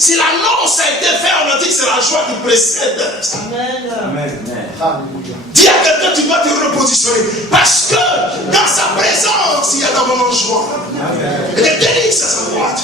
Si l'annonce a été faite, on a dit que c'est la joie qui précède. Amen. Amen. Dis à quelqu'un, tu dois te repositionner. Parce que dans sa présence, il y a d'abord joie. Et des délices à sa droite.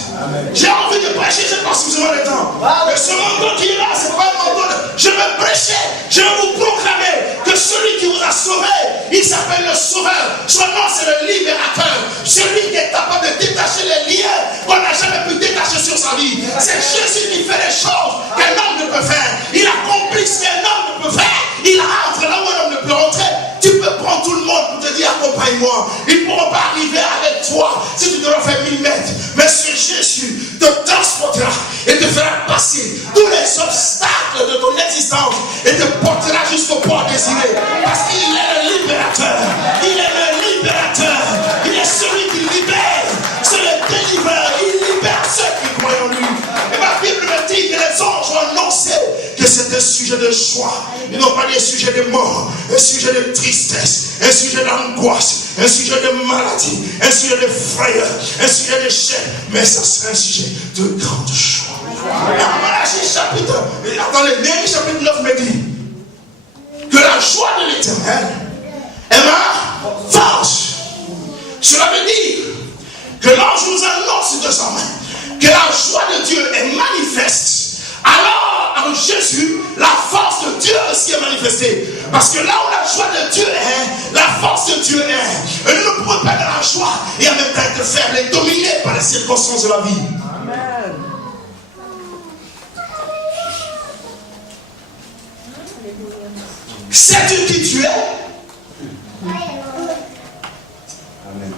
J'ai envie de prêcher, je n'ai pas suffisamment de temps. Mais ce manteau qui est là, c'est pas un manteau de... Je veux prêcher, je veux vous proclamer que celui qui vous a sauvé, il s'appelle le Sauveur. Son nom, c'est le Libérateur. Celui qui est capable de détacher les liens qu'on n'a jamais pu détacher sur sa vie. C'est Jésus qui fait les choses qu'un homme ne peut faire. Il accomplit ce qu'un homme ne peut faire. Il rentre là où un homme ne peut rentrer. Tu peux prendre tout le monde pour te dire accompagne-moi. Ils ne pourront pas arriver avec toi si tu te refais 1000 mètres. Mais ce Jésus te transportera et te fera passer tous les obstacles de ton existence et te portera jusqu'au port désiré. Parce qu'il est le libérateur. Il est le libérateur. Il est celui qui libère. C'est le délivreur. Il libère ceux qui croient en lui. Et ma Bible me dit que les anges ont annoncé que c'est un sujet de joie. Ils n'ont pas dit un sujet de mort, un sujet de tristesse, un sujet d'angoisse, un sujet de maladie, un sujet de frayeur, un sujet de chair. Mais ça sera un sujet de grande joie. Malachie chapitre, attendez, Néhémie chapitre 9 me dit que la joie de l'Éternel est ma force. Cela veut dire que l'ange nous annonce désormais que la joie de Dieu est manifeste. Alors, en Jésus, la force de Dieu aussi est manifestée. Parce que là où la joie de Dieu est, la force de Dieu est. Et nous ne pouvons pas dans la joie et en même temps être faibles et dominés par les circonstances de la vie. Amen. Sais-tu qui tu es? Amen.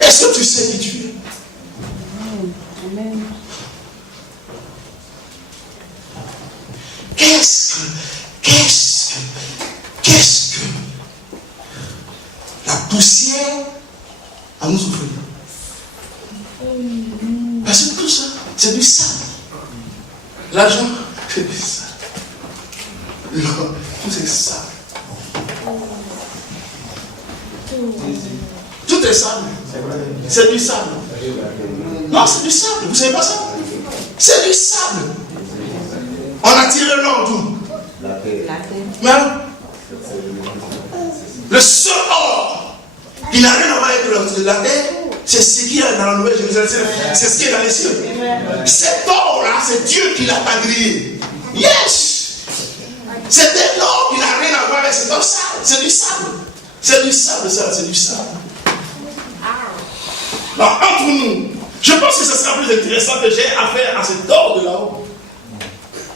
Est-ce que tu sais qui tu es? Amen. Qu'est-ce que la poussière à nous offrir? Parce que tout ça, c'est du sable. L'argent, c'est du sable. L'or, tout c'est sable. Tout est sable. C'est du sable. Non, c'est du sable. Vous ne savez pas ça? C'est du sable. On a tiré l'or d'où? La terre. Le seul or qui n'a rien à voir avec la terre, c'est ce qui est dans la Nouvelle Jérusalem. C'est ce qui est dans les cieux. Cet or-là, c'est Dieu qui l'a pas grillé. Yes! C'est un or qui n'a rien à voir avec cet or sable. C'est du sable. C'est du sable, ça, c'est du sable. Alors, entre nous, je pense que ce sera plus intéressant que j'ai affaire à cet or de là-haut.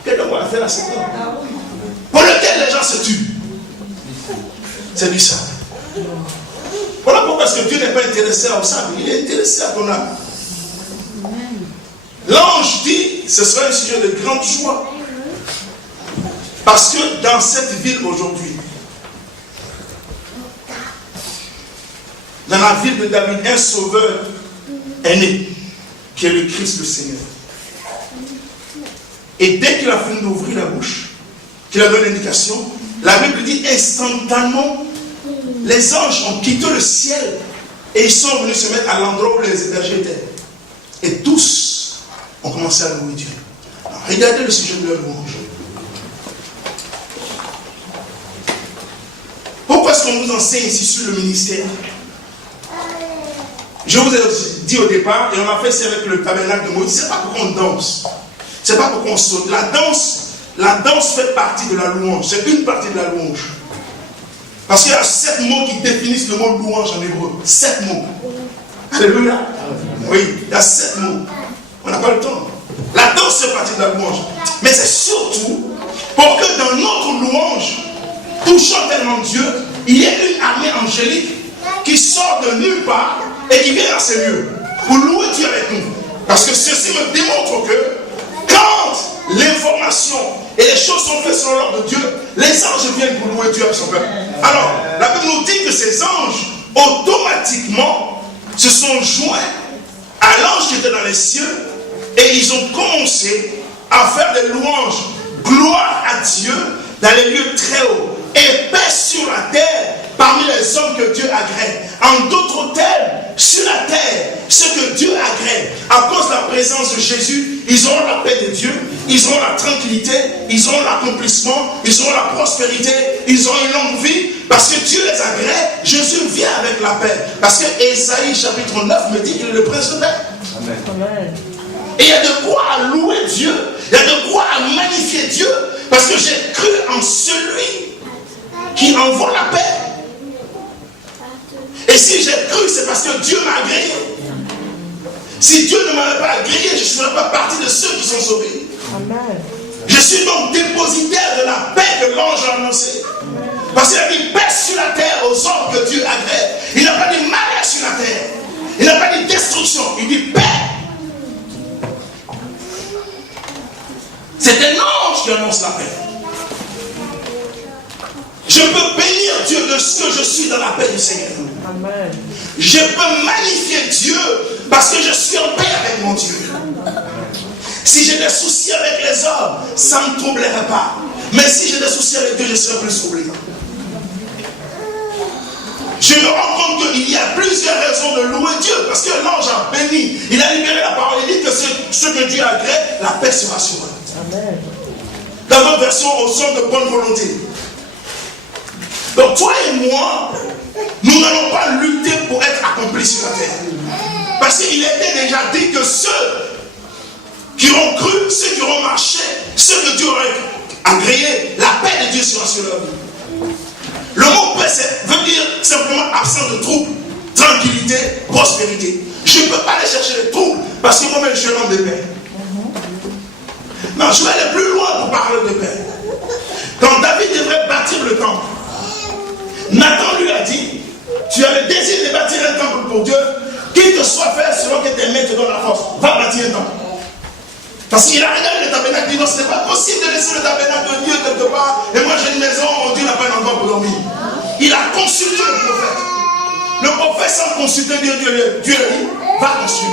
Quelqu'un va faire à cet or pour lequel les gens se tuent. C'est du sable. Voilà pourquoi est-ce que Dieu n'est pas intéressé au sable. Il est intéressé à ton âme. L'ange dit ce sera un sujet de grande joie. Parce que dans cette ville aujourd'hui, dans la ville de David, un sauveur est né, qui est le Christ le Seigneur. Et dès qu'il a fini d'ouvrir la bouche, qu'il a donné l'indication, la Bible dit instantanément, les anges ont quitté le ciel et ils sont venus se mettre à l'endroit où les bergers étaient. Et tous ont commencé à louer Dieu. Alors, regardez le sujet de leur louange. Pourquoi est-ce qu'on vous enseigne ici sur le ministère? Je vous ai dit au départ, et on a fait ça avec le tabernacle de Moïse, c'est pas pour qu'on danse. C'est pas pour qu'on saute. La danse fait partie de la louange. C'est une partie de la louange. Parce qu'il y a 7 mots qui définissent le mot louange en hébreu. 7 mots. Alléluia. Oui, il y a 7 mots. On n'a pas le temps. La danse fait partie de la louange. Mais c'est surtout pour que dans notre louange, touchant tellement Dieu, il y ait une armée angélique qui sort de nulle part et qui vient dans ces lieux pour louer Dieu avec nous. Parce que ceci me démontre que quand l'information et les choses sont faites selon l'ordre de Dieu, les anges viennent pour louer Dieu avec son peuple. Alors, la Bible nous dit que ces anges, automatiquement, se sont joints à l'ange qui était dans les cieux et ils ont commencé à faire des louanges, gloire à Dieu dans les lieux très hauts et paix sur la terre parmi les hommes que Dieu agrée. En d'autres termes, sur la terre ce que Dieu agrée. À cause de la présence de Jésus, ils auront la paix de Dieu, ils auront la tranquillité, ils auront l'accomplissement, ils auront la prospérité, ils auront une longue vie, parce que Dieu les agrée. Jésus vient avec la paix. Parce que Ésaïe chapitre 9 me dit qu'il est le prince de paix. Amen. Et il y a de quoi louer Dieu, il y a de quoi magnifier Dieu, parce que j'ai cru en celui qui envoie la paix. Et si j'ai cru, c'est parce que Dieu m'a agréé. Si Dieu ne m'avait pas agréé, je ne serais pas partie de ceux qui sont sauvés. Amen. Je suis donc dépositaire de la paix que l'ange a annoncée. Parce qu'il a dit paix sur la terre aux hommes que Dieu agrée. Il n'a pas dit malheur sur la terre. Il n'a pas dit destruction. Il dit paix. C'est un ange qui annonce la paix. Je peux bénir Dieu de ce que je suis dans la paix du Seigneur. Amen. Je peux magnifier Dieu parce que je suis en paix avec mon Dieu. Si j'ai des soucis avec les hommes, ça ne me troublerait pas. Mais si j'ai des soucis avec Dieu, je serai plus troublé. Je me rends compte qu'il y a plusieurs raisons de louer Dieu. Parce que l'ange a béni. Il a libéré la parole. Il dit que ce que Dieu a créé, la paix sera sur eux. Amen. Dans votre version, au son de bonne volonté. Donc toi et moi, nous n'allons pas lutter pour être accomplis sur la terre. Parce qu'il était déjà dit que ceux qui ont cru, ceux qui auront marché, ceux que Dieu aurait agréé, la paix de Dieu sera sur leur vie. Le mot paix veut dire simplement absence de trouble, tranquillité, prospérité. Je ne peux pas aller chercher les troubles parce que moi-même je suis un homme de paix. Non, je vais aller plus loin pour parler de paix. Quand David devrait bâtir le temple, Nathan lui a dit, tu as le désir de bâtir un temple pour Dieu, qu'il te soit fait selon que tes mains te donnent la force. Va bâtir un temple. Parce qu'il a regardé le tabernacle, il dit non, ce n'est pas possible de laisser le tabernacle de Dieu quelque part, et moi j'ai une maison, mon Dieu n'a pas un endroit pour dormir. Il a consulté le prophète. Le prophète, sans consulter Dieu, Dieu lui dit, va construire.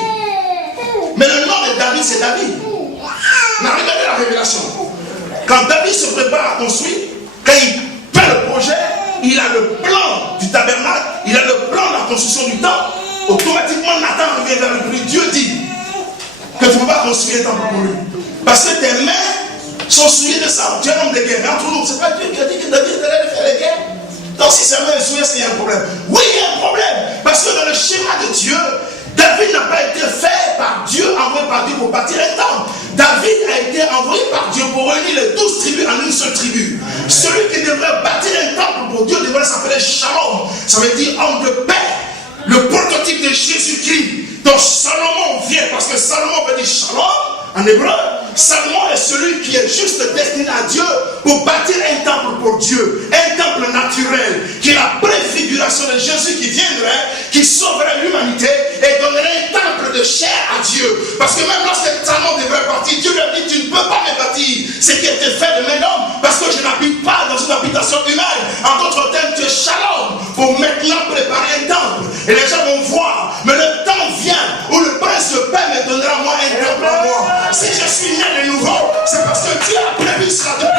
Mais le nom de David, c'est David. On a regardé la révélation. Quand David se prépare à construire, quand il fait le projet, il a le plan du tabernacle, il a le plan de la construction du temple. Automatiquement, Nathan revient vers lui. Dieu dit que tu ne peux pas construire un temple pour lui. Parce que tes mains sont souillées de ça. Tu es un homme de guerre. Mais entre nous, ce n'est pas Dieu qui a dit que David était allé faire les guerres. Donc si sa main est souillée, il y a un problème. Oui, il y a un problème. Parce que dans le schéma de Dieu, David n'a pas été fait par Dieu, envoyé par Dieu pour bâtir un temple. David a été envoyé par Dieu pour réunir les 12 tribus en une seule tribu. Celui qui devrait bâtir un temple pour Dieu devrait s'appeler Shalom. Ça veut dire homme de paix. Le prototype de Jésus-Christ. Donc Salomon vient parce que Salomon veut dire Shalom en hébreu. Salomon est celui qui est juste destiné à Dieu pour bâtir un temple pour Dieu. Un temple naturel qui est la préfiguration de Jésus qui viendrait, qui sauverait l'humanité et donnerait un temple de chair à Dieu. Parce que même lorsque Salomon devrait partir, Dieu lui a dit, tu ne peux pas me bâtir ce qui a été fait de mes hommes parce que je n'habite pas dans une habitation humaine. En d'autres termes, tu es Shalom pour maintenant préparer un temple. Et les gens vont voir, mais le temps vient où le prince de paix me donnera moi un temple à moi. Si je suis né de nouveau, c'est parce que Dieu a prévu cela depuis